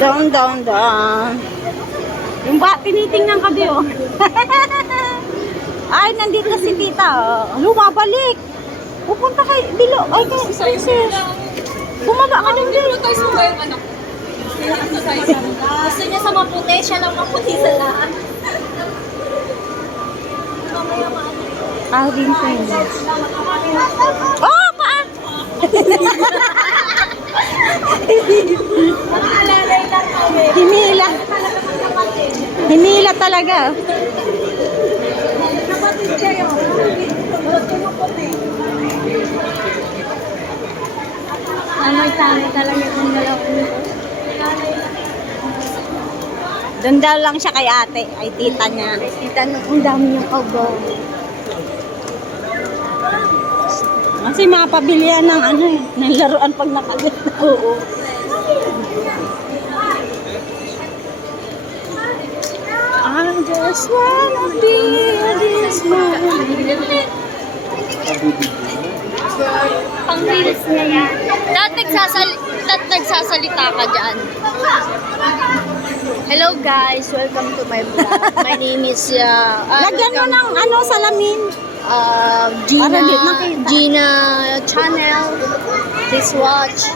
Down, down, down. Yung ba, tinitingnan ka di, oh. Ay, nandito na si tita, oh. Lumabalik. Pupunta kay Bilo. Ay, kay sis. Bumaba ka din din. Hypnotize mo ba yung anak? Gusto niya sa maputi, siya lang maputi sa lahat. Ah, din ko yun. Oh, paa! Hinila. Hinila talaga. Kapatid kayo. Tamay-tamay talaga kung dalawa nito. Doon daw lang siya kay ate. Ay, tita niya. Tita, ang dami niyang kabaw. Kasi mapabilihan ng ano eh. Ng laruan pag nakagat. Oo. I just wanna be this man. Pang reels niya yan. Dahil nagsasalita ka dyan. Hello guys, welcome to my vlog. My name is Lagyan mo ng ano, salamin. Para di makita. Gina channel. Please watch.